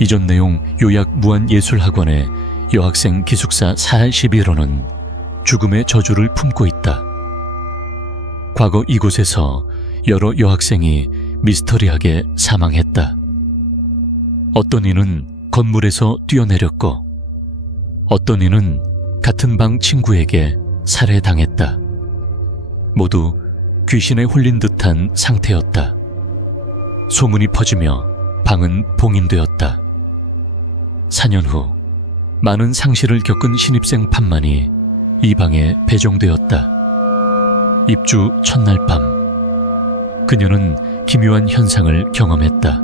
이전 내용 요약 무한예술학원의 여학생 기숙사 41호는 죽음의 저주를 품고 있다. 과거 이곳에서 여러 여학생이 미스터리하게 사망했다. 어떤 이는 건물에서 뛰어내렸고, 어떤 이는 같은 방 친구에게 살해당했다. 모두 귀신에 홀린 듯한 상태였다. 소문이 퍼지며 방은 봉인되었다. 4년 후 많은 상실을 겪은 신입생 판만이 이 방에 배정되었다. 입주 첫날 밤 그녀는 기묘한 현상을 경험했다.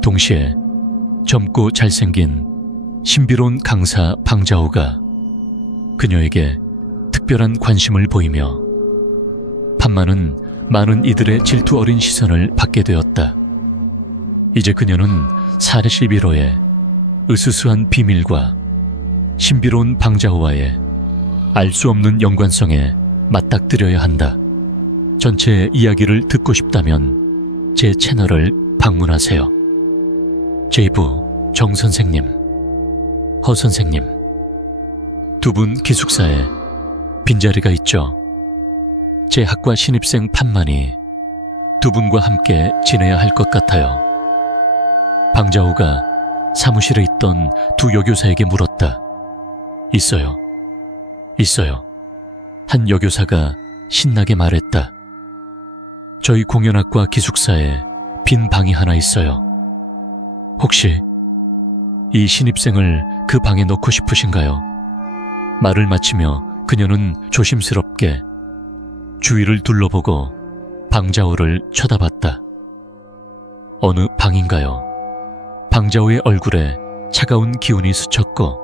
동시에 젊고 잘생긴 신비로운 강사 방자호가 그녀에게 특별한 관심을 보이며 판만은 많은 이들의 질투 어린 시선을 받게 되었다. 이제 그녀는 41호의 으스스한 비밀과 신비로운 방자호와의 알 수 없는 연관성에 맞닥뜨려야 한다. 전체 이야기를 듣고 싶다면 제 채널을 방문하세요. 제이부 정 선생님, 허 선생님, 두 분 기숙사에 빈자리가 있죠. 제 학과 신입생 판만이 두 분과 함께 지내야 할 것 같아요. 방자호가 사무실에 있던 두 여교사에게 물었다. 있어요. 있어요. 한 여교사가 신나게 말했다. 저희 공연학과 기숙사에 빈 방이 하나 있어요. 혹시 이 신입생을 그 방에 넣고 싶으신가요? 말을 마치며 그녀는 조심스럽게 주위를 둘러보고 방자호를 쳐다봤다. 어느 방인가요? 방자호의 얼굴에 차가운 기운이 스쳤고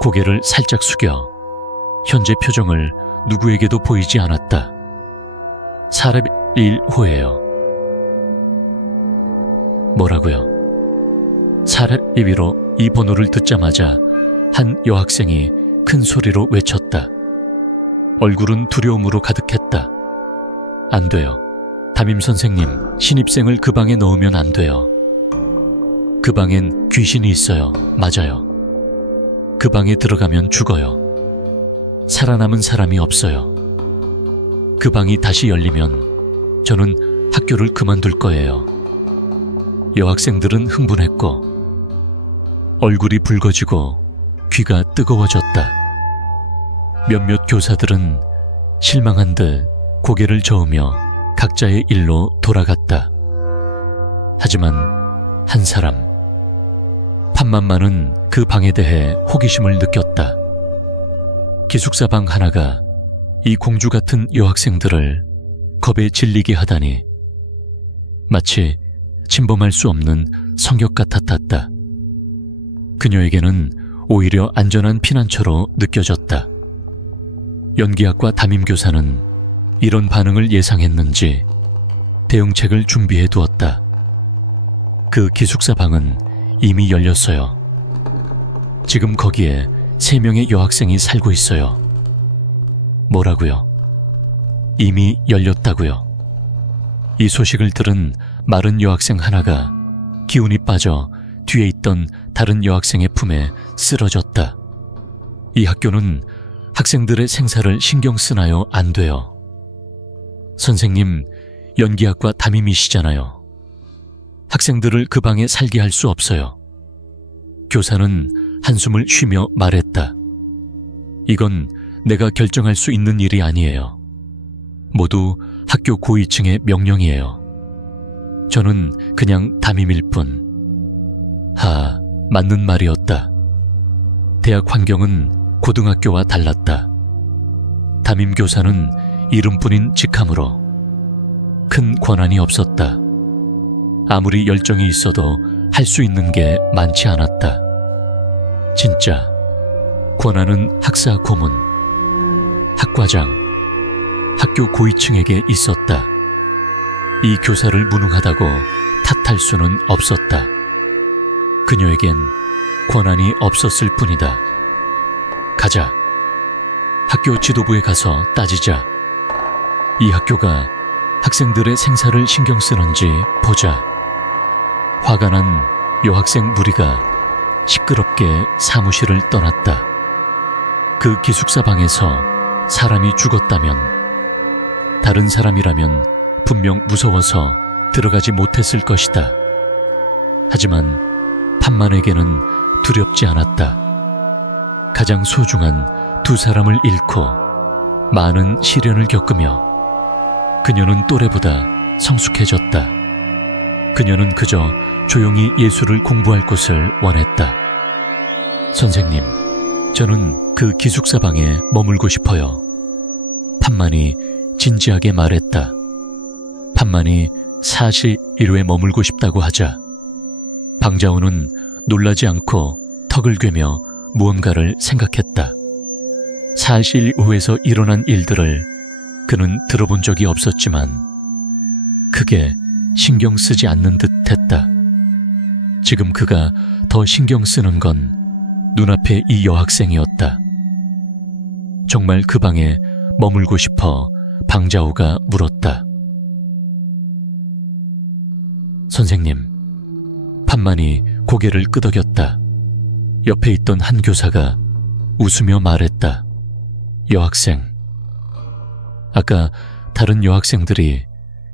고개를 살짝 숙여 현재 표정을 누구에게도 보이지 않았다. 사렙 1호예요. 뭐라고요? 사렙 1위로 이 번호를 듣자마자 한 여학생이 큰 소리로 외쳤다. 얼굴은 두려움으로 가득했다. 안 돼요. 담임 선생님, 신입생을 그 방에 넣으면 안 돼요. 그 방엔 귀신이 있어요. 맞아요. 그 방에 들어가면 죽어요. 살아남은 사람이 없어요. 그 방이 다시 열리면 저는 학교를 그만둘 거예요. 여학생들은 흥분했고 얼굴이 붉어지고 귀가 뜨거워졌다. 몇몇 교사들은 실망한 듯 고개를 저으며 각자의 일로 돌아갔다. 하지만 한 사람, 판만만은 그 방에 대해 호기심을 느꼈다. 기숙사 방 하나가 이 공주 같은 여학생들을 겁에 질리게 하다니 마치 침범할 수 없는 성역 같았다. 그녀에게는 오히려 안전한 피난처로 느껴졌다. 연기학과 담임교사는 이런 반응을 예상했는지 대응책을 준비해 두었다. 그 기숙사 방은 이미 열렸어요. 지금 거기에 세 명의 여학생이 살고 있어요. 뭐라고요? 이미 열렸다고요. 이 소식을 들은 마른 여학생 하나가 기운이 빠져 뒤에 있던 다른 여학생의 품에 쓰러졌다. 이 학교는 학생들의 생사를 신경 쓰나요? 안 돼요. 선생님, 연기학과 담임이시잖아요. 학생들을 그 방에 살게 할 수 없어요. 교사는 한숨을 쉬며 말했다. 이건 내가 결정할 수 있는 일이 아니에요. 모두 학교 고위층의 명령이에요. 저는 그냥 담임일 뿐. 하, 맞는 말이었다. 대학 환경은 고등학교와 달랐다. 담임 교사는 이름뿐인 직함으로 큰 권한이 없었다. 아무리 열정이 있어도 할 수 있는 게 많지 않았다. 진짜 권한은 학사 고문, 학과장, 학교 고위층에게 있었다. 이 교사를 무능하다고 탓할 수는 없었다. 그녀에겐 권한이 없었을 뿐이다. 가자. 학교 지도부에 가서 따지자. 이 학교가 학생들의 생사를 신경 쓰는지 보자. 화가 난 여학생 무리가 시끄럽게 사무실을 떠났다. 그 기숙사 방에서 사람이 죽었다면 다른 사람이라면 분명 무서워서 들어가지 못했을 것이다. 하지만 판만에게는 두렵지 않았다. 가장 소중한 두 사람을 잃고 많은 시련을 겪으며 그녀는 또래보다 성숙해졌다. 그녀는 그저 조용히 예술을 공부할 곳을 원했다. 선생님, 저는 그 기숙사 방에 머물고 싶어요. 판만이 진지하게 말했다. 판만이 사시 1회 머물고 싶다고 하자 방자호는 놀라지 않고 턱을 괴며 무언가를 생각했다. 사실 후에서 일어난 일들을 그는 들어본 적이 없었지만 크게 신경 쓰지 않는 듯 했다. 지금 그가 더 신경 쓰는 건 눈앞의 이 여학생이었다. 정말 그 방에 머물고 싶어 방자호가 물었다. 선생님, 판만이 고개를 끄덕였다. 옆에 있던 한 교사가 웃으며 말했다. 여학생. 아까 다른 여학생들이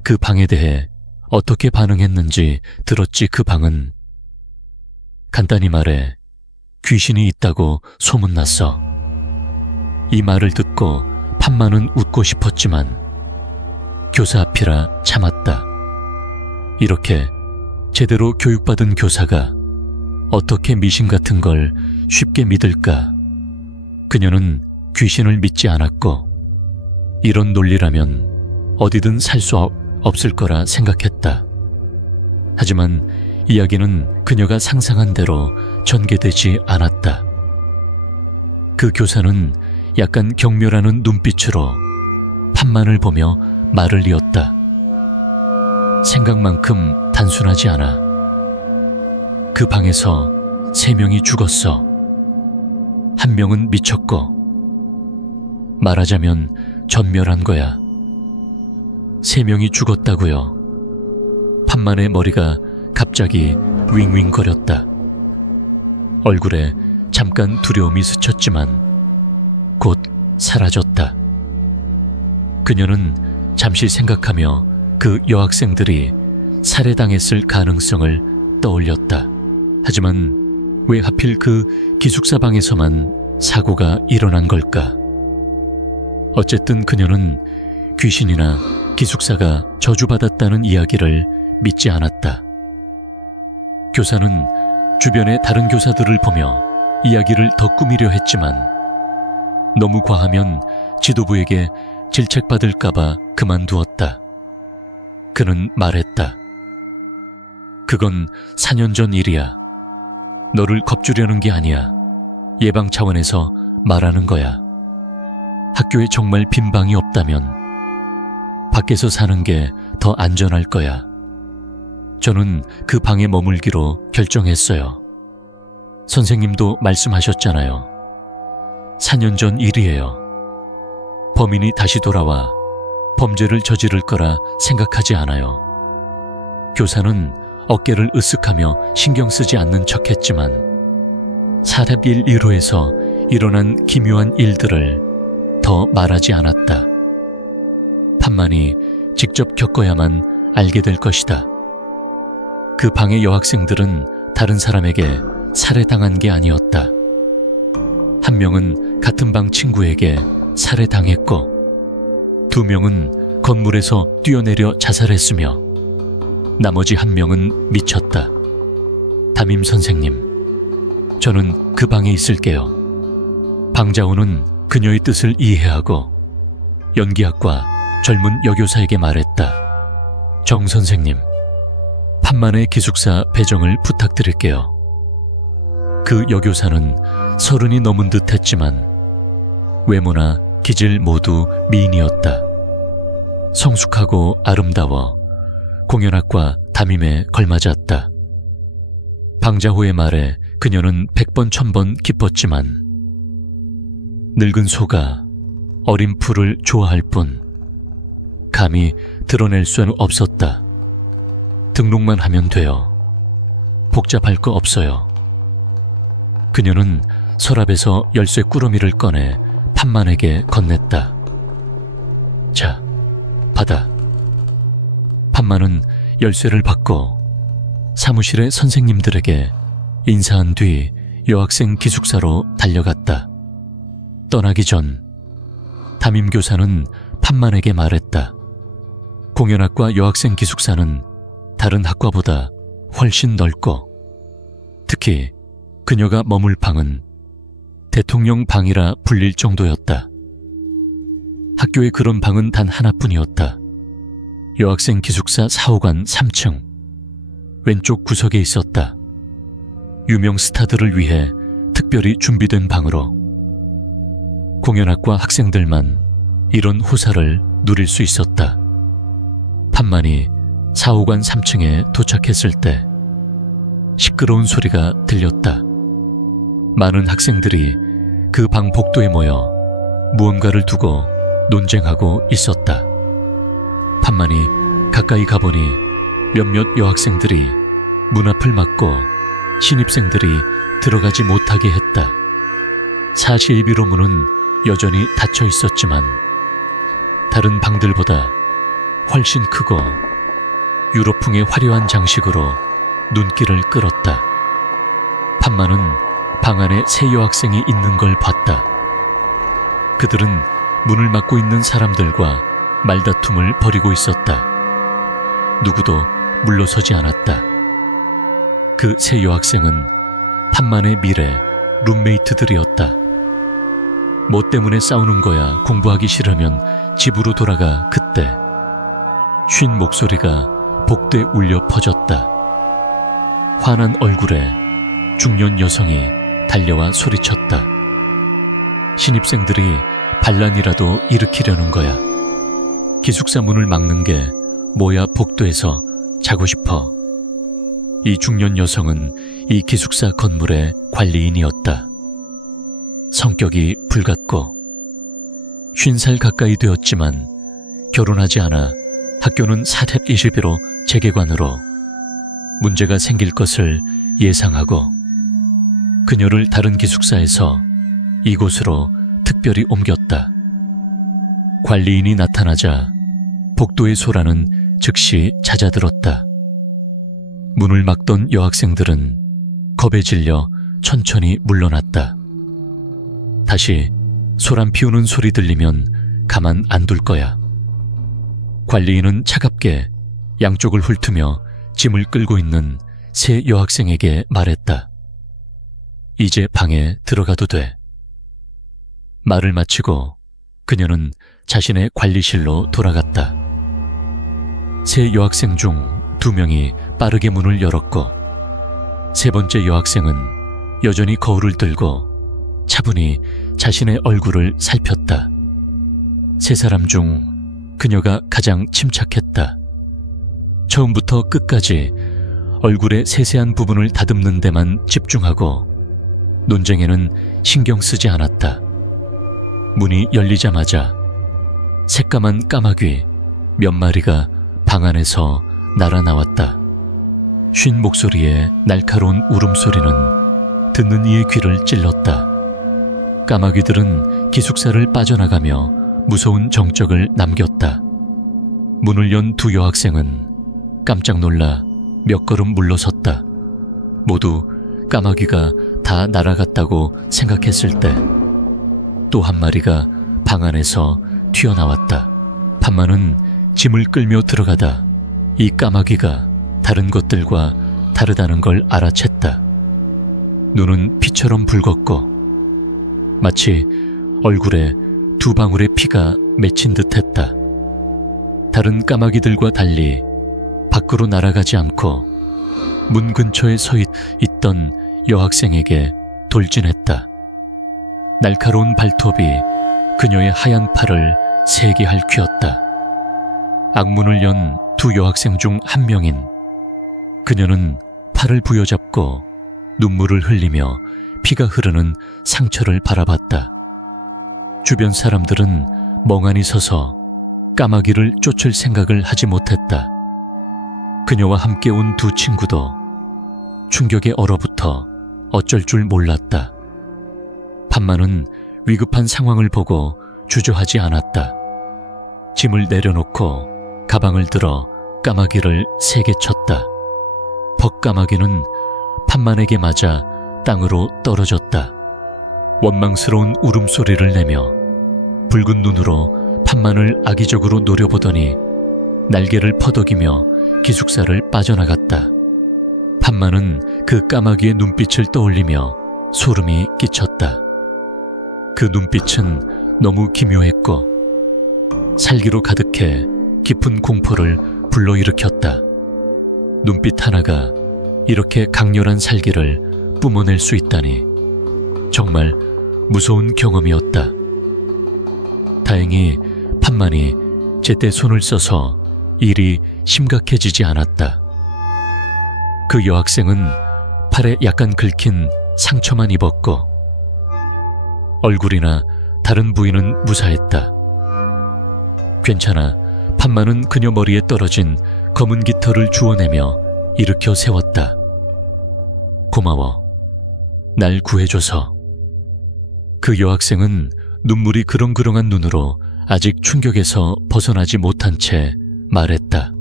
그 방에 대해 어떻게 반응했는지 들었지 그 방은 간단히 말해 귀신이 있다고 소문났어. 이 말을 듣고 판만은 웃고 싶었지만 교사 앞이라 참았다. 이렇게 제대로 교육받은 교사가 어떻게 미신 같은 걸 쉽게 믿을까? 그녀는 귀신을 믿지 않았고 이런 논리라면 어디든 살 수 없 을 거라 생각했다. 하지만 이야기는 그녀가 상상한 대로 전개되지 않았다. 그 교사는 약간 경멸하는 눈빛으로 판만을 보며 말을 이었다. 생각만큼 단순하지 않아. 그 방에서 세 명이 죽었어. 한 명은 미쳤고, 말하자면 전멸한 거야. 세 명이 죽었다고요. 판만의 머리가 갑자기 윙윙거렸다. 얼굴에 잠깐 두려움이 스쳤지만 곧 사라졌다. 그녀는 잠시 생각하며 그 여학생들이 살해당했을 가능성을 떠올렸다. 하지만 왜 하필 그 기숙사 방에서만 사고가 일어난 걸까? 어쨌든 그녀는 귀신이나 기숙사가 저주받았다는 이야기를 믿지 않았다. 교사는 주변의 다른 교사들을 보며 이야기를 더 꾸미려 했지만 너무 과하면 지도부에게 질책받을까봐 그만두었다. 그는 말했다. 그건 4년 전 일이야. 너를 겁주려는 게 아니야. 예방 차원에서 말하는 거야. 학교에 정말 빈 방이 없다면 밖에서 사는 게 더 안전할 거야. 저는 그 방에 머물기로 결정했어요. 선생님도 말씀하셨잖아요. 4년 전 일이에요. 범인이 다시 돌아와 범죄를 저지를 거라 생각하지 않아요. 교사는 어깨를 으쓱하며 신경 쓰지 않는 척 했지만 사답일 1호에서 일어난 기묘한 일들을 더 말하지 않았다. 판만이 직접 겪어야만 알게 될 것이다. 그 방의 여학생들은 다른 사람에게 살해당한 게 아니었다. 한 명은 같은 방 친구에게 살해당했고, 두 명은 건물에서 뛰어내려 자살했으며, 나머지 한 명은 미쳤다. 담임 선생님, 저는 그 방에 있을게요. 방자호는 그녀의 뜻을 이해하고 연기학과 젊은 여교사에게 말했다. 정 선생님, 판만의 기숙사 배정을 부탁드릴게요. 그 여교사는 서른이 넘은 듯 했지만 외모나 기질 모두 미인이었다. 성숙하고 아름다워 공연학과 담임에 걸맞았다. 방자호의 말에 그녀는 백번 천번 기뻤지만 늙은 소가 어린 풀을 좋아할 뿐 감히 드러낼 수는 없었다. 등록만 하면 돼요. 복잡할 거 없어요. 그녀는 서랍에서 열쇠 꾸러미를 꺼내 판만에게 건넸다. 자, 받아. 판만은 열쇠를 받고 사무실의 선생님들에게 인사한 뒤 여학생 기숙사로 달려갔다. 떠나기 전 담임 교사는 판만에게 말했다. 공연학과 여학생 기숙사는 다른 학과보다 훨씬 넓고 특히 그녀가 머물 방은 대통령 방이라 불릴 정도였다. 학교에 그런 방은 단 하나뿐이었다. 여학생 기숙사 4호관 3층 왼쪽 구석에 있었다. 유명 스타들을 위해 특별히 준비된 방으로 공연학과 학생들만 이런 호사를 누릴 수 있었다. 판만이 4호관 3층에 도착했을 때 시끄러운 소리가 들렸다. 많은 학생들이 그 방 복도에 모여 무언가를 두고 논쟁하고 있었다. 판만이 가까이 가보니 몇몇 여학생들이 문 앞을 막고 신입생들이 들어가지 못하게 했다. 41비로 문은 여전히 닫혀 있었지만 다른 방들보다 훨씬 크고 유럽풍의 화려한 장식으로 눈길을 끌었다. 판만은 방 안에 세 여학생이 있는 걸 봤다. 그들은 문을 막고 있는 사람들과 말다툼을 벌이고 있었다. 누구도 물러서지 않았다. 그 세 여학생은 판만의 미래 룸메이트들이었다. 뭐 때문에 싸우는 거야 공부하기 싫으면 집으로 돌아가 그때 쉰 목소리가 복도에 울려 퍼졌다. 화난 얼굴에 중년 여성이 달려와 소리쳤다. 신입생들이 반란이라도 일으키려는 거야. 기숙사 문을 막는 게 뭐야 복도에서 자고 싶어. 이 중년 여성은 이 기숙사 건물의 관리인이었다. 성격이 불같고 쉰 살 가까이 되었지만 결혼하지 않아 학교는 사택 21로 재개관으로 문제가 생길 것을 예상하고 그녀를 다른 기숙사에서 이곳으로 특별히 옮겼다. 관리인이 나타나자 복도의 소라는 즉시 잦아들었다. 문을 막던 여학생들은 겁에 질려 천천히 물러났다. 다시 소란 피우는 소리 들리면 가만 안 둘 거야. 관리인은 차갑게 양쪽을 훑으며 짐을 끌고 있는 세 여학생에게 말했다. 이제 방에 들어가도 돼. 말을 마치고 그녀는 자신의 관리실로 돌아갔다. 세 여학생 중 두 명이 빠르게 문을 열었고 세 번째 여학생은 여전히 거울을 들고 차분히 자신의 얼굴을 살폈다. 세 사람 중 그녀가 가장 침착했다. 처음부터 끝까지 얼굴의 세세한 부분을 다듬는 데만 집중하고 논쟁에는 신경 쓰지 않았다. 문이 열리자마자 새까만 까마귀 몇 마리가 방 안에서 날아 나왔다. 쉰 목소리에 날카로운 울음소리는 듣는 이의 귀를 찔렀다. 까마귀들은 기숙사를 빠져나가며 무서운 정적을 남겼다. 문을 연 두 여학생은 깜짝 놀라 몇 걸음 물러섰다. 모두 까마귀가 다 날아갔다고 생각했을 때 또 한 마리가 방 안에서 튀어나왔다. 판만은 짐을 끌며 들어가다 이 까마귀가 다른 것들과 다르다는 걸 알아챘다. 눈은 피처럼 붉었고 마치 얼굴에 두 방울의 피가 맺힌 듯 했다. 다른 까마귀들과 달리 밖으로 날아가지 않고 문 근처에 서 있, 있던 여학생에게 돌진했다. 날카로운 발톱이 그녀의 하얀 팔을 세게 핥휘었다. 악문을 연 두 여학생 중 한 명인 그녀는 팔을 부여잡고 눈물을 흘리며 피가 흐르는 상처를 바라봤다. 주변 사람들은 멍하니 서서 까마귀를 쫓을 생각을 하지 못했다. 그녀와 함께 온 두 친구도 충격에 얼어붙어 어쩔 줄 몰랐다. 판만은 위급한 상황을 보고 주저하지 않았다. 짐을 내려놓고 가방을 들어 까마귀를 세게 쳤다. 벅 까마귀는 판만에게 맞아 땅으로 떨어졌다. 원망스러운 울음소리를 내며 붉은 눈으로 판만을 악의적으로 노려보더니 날개를 퍼덕이며 기숙사를 빠져나갔다. 판만은 그 까마귀의 눈빛을 떠올리며 소름이 끼쳤다. 그 눈빛은 너무 기묘했고 살기로 가득해 깊은 공포를 불러일으켰다. 눈빛 하나가 이렇게 강렬한 살기를 뿜어낼 수 있다니 정말 무서운 경험이었다. 다행히 판만이 제때 손을 써서 일이 심각해지지 않았다. 그 여학생은 팔에 약간 긁힌 상처만 입었고 얼굴이나 다른 부위는 무사했다. 괜찮아. 판만은 그녀 머리에 떨어진 검은 깃털을 주워내며 일으켜 세웠다. 고마워. 날 구해줘서. 그 여학생은 눈물이 그렁그렁한 눈으로 아직 충격에서 벗어나지 못한 채 말했다.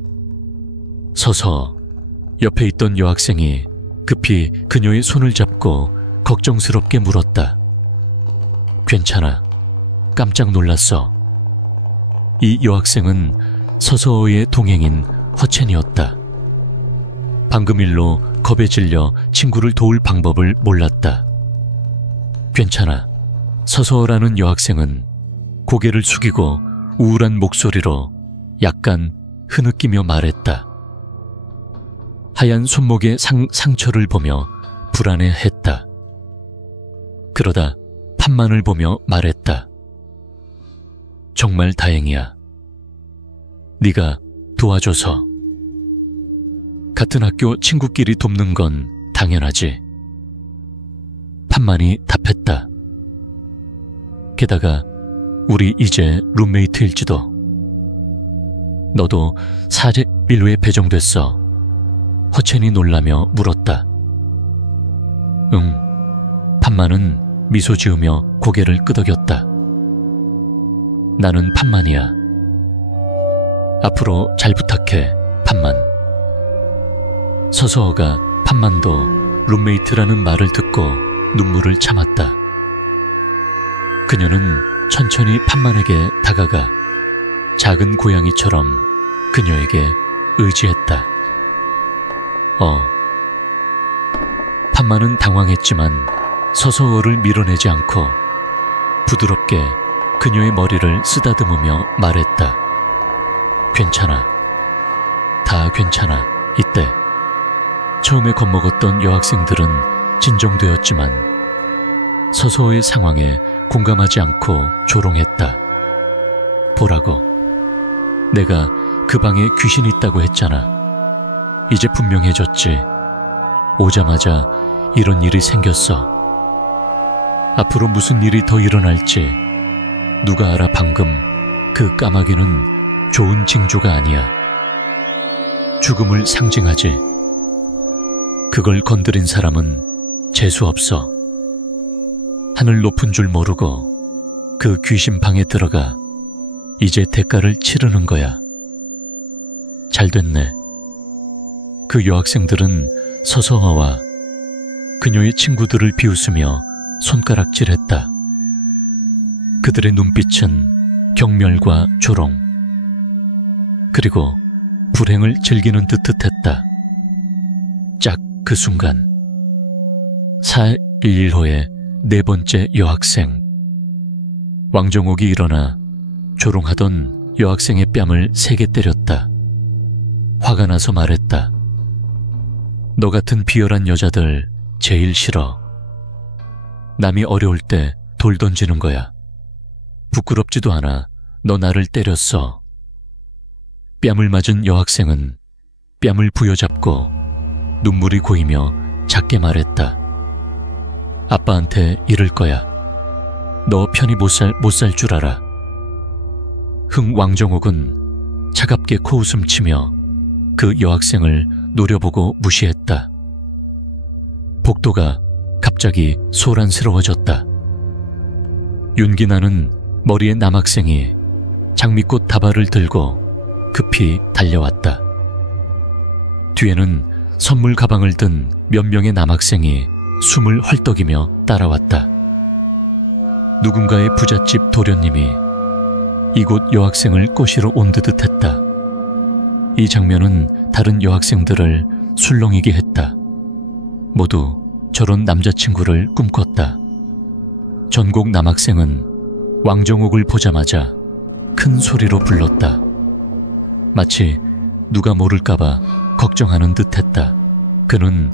서서 옆에 있던 여학생이 급히 그녀의 손을 잡고 걱정스럽게 물었다. 괜찮아. 깜짝 놀랐어. 이 여학생은 서서의 동행인 허첸이었다. 방금 일로 겁에 질려 친구를 도울 방법을 몰랐다. 괜찮아. 서서라는 여학생은 고개를 숙이고 우울한 목소리로 약간 흐느끼며 말했다. 하얀 손목의 상, 상처를 보며 불안해 했다. 그러다 판만을 보며 말했다. 정말 다행이야. 네가 도와줘서. 같은 학교 친구끼리 돕는 건 당연하지. 판만이 답했다. 게다가 우리 이제 룸메이트일지도. 너도 사제 밀루에 배정됐어. 허첸이 놀라며 물었다. 응. 판만은 미소 지으며 고개를 끄덕였다. 나는 판만이야. 앞으로 잘 부탁해, 판만. 서서어가 판만도 룸메이트라는 말을 듣고 눈물을 참았다. 그녀는 천천히 판만에게 다가가 작은 고양이처럼 그녀에게 의지했다. 어. 판만은 당황했지만 서서어를 밀어내지 않고 부드럽게 그녀의 머리를 쓰다듬으며 말했다. 괜찮아. 다 괜찮아. 이때 처음에 겁먹었던 여학생들은 진정되었지만 서서의 상황에 공감하지 않고 조롱했다. 보라고. 내가 그 방에 귀신이 있다고 했잖아. 이제 분명해졌지. 오자마자 이런 일이 생겼어. 앞으로 무슨 일이 더 일어날지 누가 알아 방금 그 까마귀는 좋은 징조가 아니야. 죽음을 상징하지. 그걸 건드린 사람은 재수 없어. 하늘 높은 줄 모르고 그 귀신 방에 들어가 이제 대가를 치르는 거야. 잘 됐네. 그 여학생들은 서서와와 그녀의 친구들을 비웃으며 손가락질했다. 그들의 눈빛은 경멸과 조롱, 그리고 불행을 즐기는 듯듯했다. 짝 그 순간, 4.11호의 네 번째 여학생, 왕정옥이 일어나 조롱하던 여학생의 뺨을 세게 때렸다. 화가 나서 말했다. 너 같은 비열한 여자들 제일 싫어. 남이 어려울 때 돌 던지는 거야. 부끄럽지도 않아. 너 나를 때렸어. 뺨을 맞은 여학생은 뺨을 부여잡고 눈물이 고이며 작게 말했다. 아빠한테 이럴 거야. 너 편히 못 살, 못 살 줄 알아. 흥 왕정옥은 차갑게 코웃음 치며 그 여학생을 노려보고 무시했다. 복도가 갑자기 소란스러워졌다. 윤기나는 머리에 남학생이 장미꽃 다발을 들고 급히 달려왔다. 뒤에는 선물 가방을 든 몇 명의 남학생이 숨을 헐떡이며 따라왔다. 누군가의 부잣집 도련님이 이곳 여학생을 꼬시러 온 듯 했다. 이 장면은 다른 여학생들을 술렁이게 했다. 모두 저런 남자친구를 꿈꿨다. 전국 남학생은 왕정옥을 보자마자 큰 소리로 불렀다. 마치 누가 모를까봐 걱정하는 듯 했다. 그는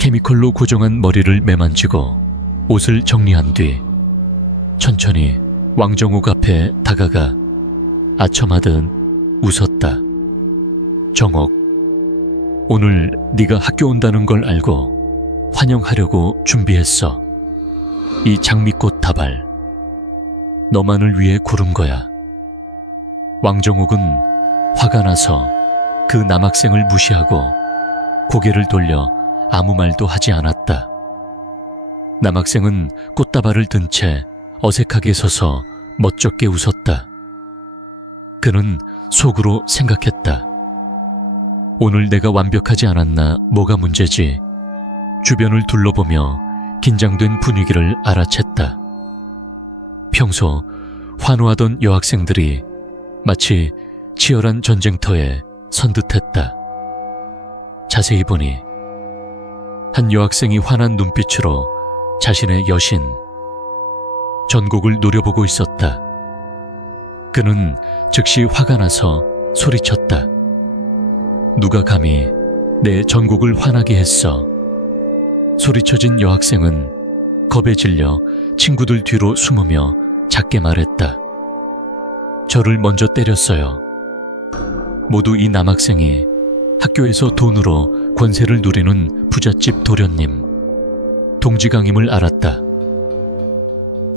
케미컬로 고정한 머리를 매만지고 옷을 정리한 뒤 천천히 왕정옥 앞에 다가가 아첨하듯 웃었다. 정옥, 오늘 네가 학교 온다는 걸 알고 환영하려고 준비했어. 이 장미꽃 다발. 너만을 위해 고른 거야. 왕정옥은 화가 나서 그 남학생을 무시하고 고개를 돌려 아무 말도 하지 않았다. 남학생은 꽃다발을 든 채 어색하게 서서 멋쩍게 웃었다. 그는 속으로 생각했다. 오늘 내가 완벽하지 않았나 뭐가 문제지. 주변을 둘러보며 긴장된 분위기를 알아챘다. 평소 환호하던 여학생들이 마치 치열한 전쟁터에 선 듯했다. 자세히 보니 한 여학생이 환한 눈빛으로 자신의 여신 전곡을 노려보고 있었다. 그는 즉시 화가 나서 소리쳤다. 누가 감히 내 전곡을 화나게 했어. 소리쳐진 여학생은 겁에 질려 친구들 뒤로 숨으며 작게 말했다. 저를 먼저 때렸어요. 모두 이 남학생이 학교에서 돈으로 권세를 누리는 부잣집 도련님, 동지강임을 알았다.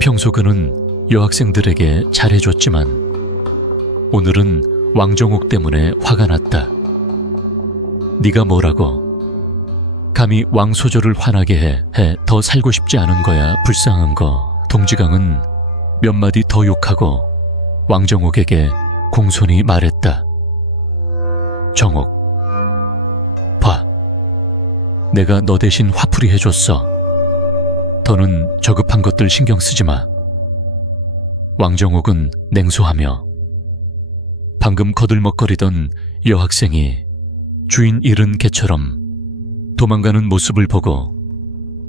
평소 그는 여학생들에게 잘해줬지만 오늘은 왕정옥 때문에 화가 났다. 네가 뭐라고? 감히 왕소조를 화나게 해, 해 더 살고 싶지 않은 거야 불쌍한 거. 동지강은 몇 마디 더 욕하고 왕정옥에게 공손히 말했다. 정옥, 내가 너 대신 화풀이 해줬어. 더는 저급한 것들 신경 쓰지 마. 왕정옥은 냉소하며 방금 거들먹거리던 여학생이 주인 잃은 개처럼 도망가는 모습을 보고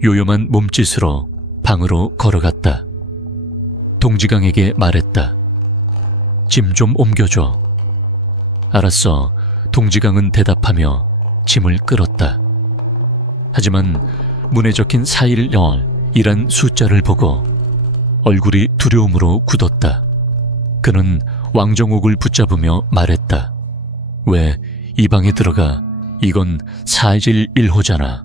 요염한 몸짓으로 방으로 걸어갔다. 동지강에게 말했다. 짐 좀 옮겨줘. 알았어. 동지강은 대답하며 짐을 끌었다. 하지만 문에 적힌 410이란 숫자를 보고 얼굴이 두려움으로 굳었다. 그는 왕정옥을 붙잡으며 말했다. 왜 이 방에 들어가? 이건 411호잖아.